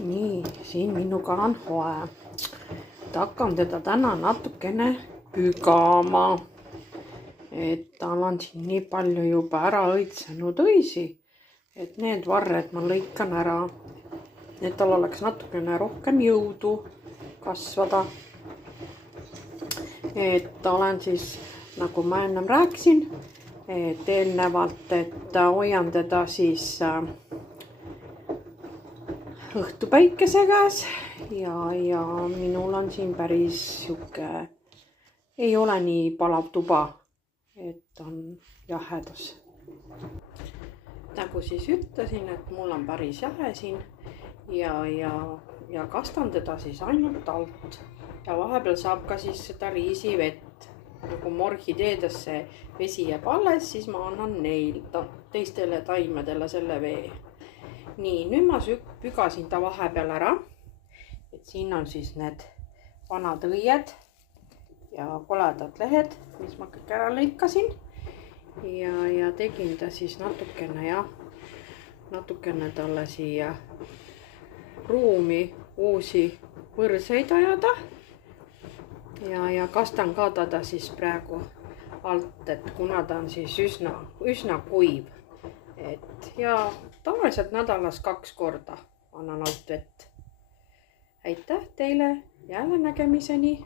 Nii, siin minuga on Hoe. Hakkan teda täna natukene pügama. Tal on siin nii palju juba ära õitsenud õisi, et need varred ma lõikan ära, et tal oleks natukene rohkem jõudu kasvada. Olen siis, nagu ma ennem rääkisin, et eelnevalt, et hoian teda siis õhtupäikese käes ja minul on siin päris sihuke, ei ole nii palav tuba, et on jahedus. Nagu siis ütlesin, et mul on päris jahe siin ja kastan teda siis ainult alt ja vahepeal saab ka siis seda riisivett. Nagu orhideedesse vesi jääb alles, siis ma annan teistele taimedele selle vee. Nii, nüüd ma pügasin ta vahepeal ära, et siin on siis need vanad õied ja koledad lehed, mis ma kõik ära lõikasin ja tegin ta siis natukene talle siia ruumi uusi võrseid ajada ja kastan ka teda siis praegu alt, et kuna ta on siis üsna kuiv, ja tavaliselt nädalas 2 korda annan alt vett. Aitäh teile, jälle nägemiseni!